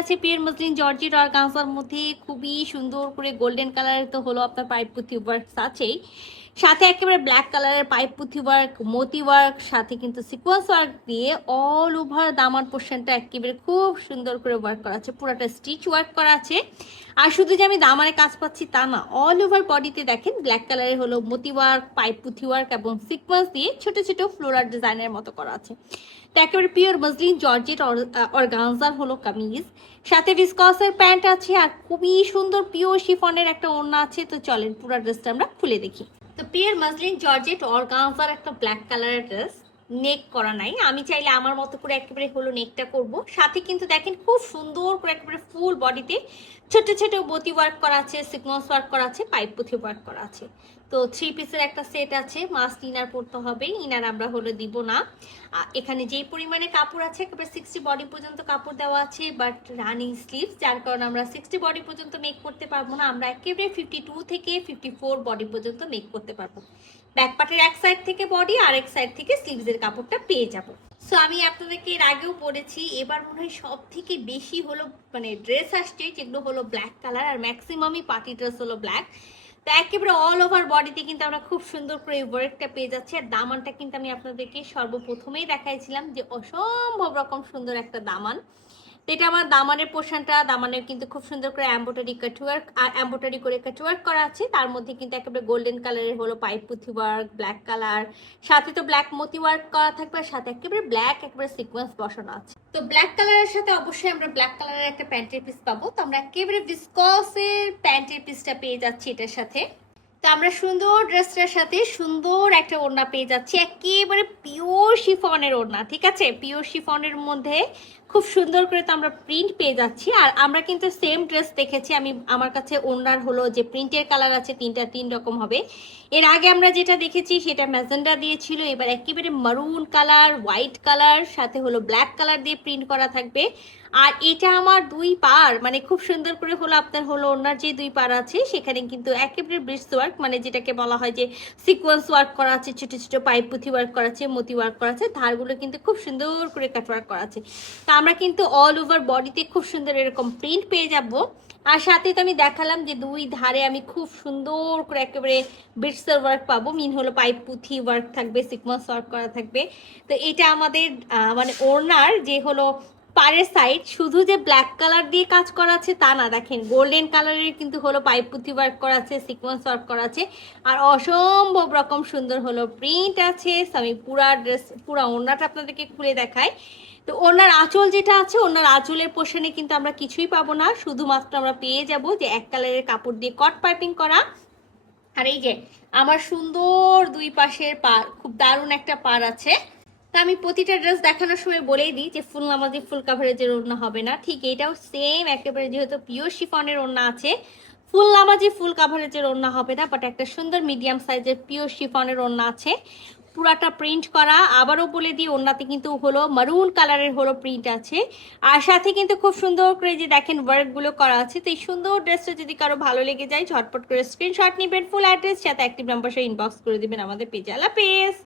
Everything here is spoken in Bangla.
আছে পিওর মসলিন জর্জেট অর্গানজার মধ্যে খুবই সুন্দর করে গোল্ডেন কালারের তো হলো আপনার পাইপ পুঁথি ওয়ার্ক আছেই, সাথে একেবারে ব্ল্যাক কালারের পাইপ পুঁথি ওয়ার্ক, মতি ওয়ার্ক, সাথে কিন্তু সিকোয়েন্স ওয়ার্ক দিয়ে অল ওভার দামান পোর্শনটা একেবারে খুব সুন্দর করে ওয়ার্ক করা আছে, পুরোটা স্টিচ ওয়ার্ক করা আছে। আর শুধু যে আমি দামানে কাজ পাচ্ছি তা না, অল ওভার বডিতে দেখেন ব্ল্যাক কালারের হলো মতি ওয়ার্ক, পাইপ পুঁথি ওয়ার্ক এবং সিকোয়েন্স দিয়ে ছোট ছোট ফ্লোরাল ডিজাইনের মতো করা আছে। তো একেবারে পিওর মসলিন জর্জেট অর্গানজার হলো কামিজ, সাথে ভিসকসের প্যান্ট আছে আর খুবই সুন্দর পিওর শিফনের একটা ওড়না আছে। তো চলেন পুরো ড্রেসটা আমরা খুলে দেখি। তো পিওর মসলিন জর্জেট অর্গানজার একটা ব্ল্যাক কালারের ড্রেস, নেক করা নাই, আমি চাইলে আমার মতো করে একেবারে হলো নেকটা করব। সাথে কিন্তু দেখেন খুব সুন্দর করে একেবারে ফুল বডিতে ছোট ছোট বতি ওয়ার্ক করা আছে, সিকোয়েন্স ওয়ার্ক করা আছে, পাইপ পুঁথি ওয়ার্ক করা আছে। তো 3 পিসের একটা সেট আছে, মাস্ট ইনার পড়তে হবে, ইনার আমরা হলো দিব না। এখানে যেই পরিমাণে কাপড় আছে একেবারে 60 বডি পর্যন্ত কাপড় দেওয়া আছে, বাট রানিং স্লিভস, যার কারণে আমরা 60 বডি পর্যন্ত মেক করতে পারবো না, আমরা একেবারে 52 থেকে 54 বডি পর্যন্ত মেক করতে পারবো। ব্যাক পার্টের এক সাইড থেকে বডি আর এক সাইড থেকে স্লিভসের কাপড়টা পেয়ে যাবো। সো আমি আপনাদেরকে এর আগেও পরেছি, এবার মনে হয় সব থেকে বেশি হলো মানে ড্রেস আসছে যেগুলো হলো ব্ল্যাক কালার, আর ম্যাক্সিমামই পার্টি ড্রেস হলো ব্ল্যাক। তো একেবারে অল ওভার বডিতে কিন্তু আমরা খুব সুন্দর করে এই ওয়ার্কটা পেয়ে যাচ্ছি। আর দামানটা কিন্তু আমি আপনাদেরকে সর্বপ্রথমেই দেখাইছিলাম যে অসম্ভব রকম সুন্দর একটা দামান। তো এটা আমার দামানের পোর্শনটা, দামানের কিন্তু খুব সুন্দর করে এমব্রয়ডারি কাটওয়ার্ক আর এমব্রয়ডারি করে কাটওয়ার্ক করা আছে, তার মধ্যে কিন্তু একেবারে গোল্ডেন কালারের হলো পাইপ পুঁথি ওয়ার্ক, ব্ল্যাক কালার, সাথে তো ব্ল্যাক মতি ওয়ার্ক করা থাকবে, আর সাথে একেবারে ব্ল্যাক একেবারে সিকোয়েন্স বসানো আছে। তো ব্ল্যাক কালারের সাথে অবশ্যই আমরা ব্ল্যাক কালারের একটা প্যান্টের পিস পাবো। তো আমরা একেবারে ভিসকসের প্যান্টের পিসটা পেয়ে যাচ্ছি এটার সাথে। তো আমরা সুন্দর ড্রেসটার সাথে সুন্দর একটা ওড়না পেয়ে যাচ্ছি, একেবারে পিওর শিফনের ওড়না, ঠিক আছে? পিওর শিফনের মধ্যে খুব সুন্দর করে তো আমরা প্রিন্ট পেয়ে যাচ্ছি। আর আমরা কিন্তু সেম ড্রেস দেখেছি, আমার কাছে ওড়নার হলো যে প্রিন্টের কালার আছে 3 রকম হবে। এর আগে আমরা যেটা দেখেছি সেটা ম্যাজেন্ডা দিয়েছিল, এবার একেবারে মারুন কালার, হোয়াইট কালার, সাথে হলো ব্ল্যাক কালার দিয়ে প্রিন্ট করা থাকবে। আর এটা আমার 2 পার, মানে খুব সুন্দর করে হলো আপনার হলো ওনার যে 2 পার আছে সেখানে কিন্তু একেবারে ব্রিজ ওয়ার্ক, মানে যেটাকে বলা হয় যে সিকোয়েন্স ওয়ার্ক করা আছে, ছোট ছোট পাইপ পুঁথি ওয়ার্ক করা আছে, মতি ওয়ার্ক করা আছে, ধারগুলো কিন্তু খুব সুন্দর করে কাট ওয়ার্ক করা আছে। তা আমরা কিন্তু অল ওভার বডিতে খুব সুন্দর এরকম প্রিন্ট পেয়ে যাব। আর সাথে তো আমি দেখালাম যে 2 ধারে আমি খুব সুন্দর করে একেবারে ব্রিজের ওয়ার্ক পাবো, মিন হলো পাইপ পুঁথি ওয়ার্ক থাকবে, সিকোয়েন্স ওয়ার্ক করা থাকবে। তো এটা আমাদের মানে ওড়নার যে হলো পাড়ের সাইড শুধু যে ব্ল্যাক কালার দিয়ে কাজ করা আছে তা না, দেখেন গোল্ডেন কালারের কিন্তু হলো পাইপ পুঁথি ওয়ার্ক করা আছে, সিকোয়েন্স ওয়ার্ক করা আছে, আর অসম্ভব রকম সুন্দর হলো প্রিন্ট আছে। আমি পুরা ড্রেস পুরা ওড়নাটা আপনাদেরকে খুলে দেখাই। তো ওনার আঁচল যেটা আছে, ওনার আঁচলের পোর্শনে কিন্তু আমরা কিছুই পাবো না, শুধুমাত্র আমরা পেয়ে যাব যে এক কালারের কাপড় দিয়ে কট পাইপিং করা। আর এই যে আমার সুন্দর 2 পাশের পার, খুব দারুণ একটা পার আছে। তা আমি প্রতিটা ড্রেস দেখানোর সময় বলেই দিই যে ফুল নামাজি ফুল কাভারেজের ওড়না হবে না, ঠিক এটাও সেম একেবারে যেহেতু পিওর শিফনের ওড়না আছে, ফুল নামাজি ফুল কাভারেজের ওড়না হবে না, বাট একটা সুন্দর মিডিয়াম সাইজের পিওর শিফনের ওড়না আছে, পুরাটা প্রিন্ট করা। আবারও বলে দিই ওড়নাতে কিন্তু হলো মারুন কালারের হলো প্রিন্ট আছে, আর সাথে কিন্তু খুব সুন্দর করে যে দেখেন ওয়ার্কগুলো করা আছে। তো এই সুন্দর ড্রেসটা যদি কারো ভালো লেগে যায় ঝটপট করে স্ক্রিনশট নেবেন, ফুল অ্যাড্রেস সাথে অ্যাক্টিভ নাম্বার সহ ইনবক্স করে দিবেন আমাদের পেজে। আল্লাহ হাফেজ।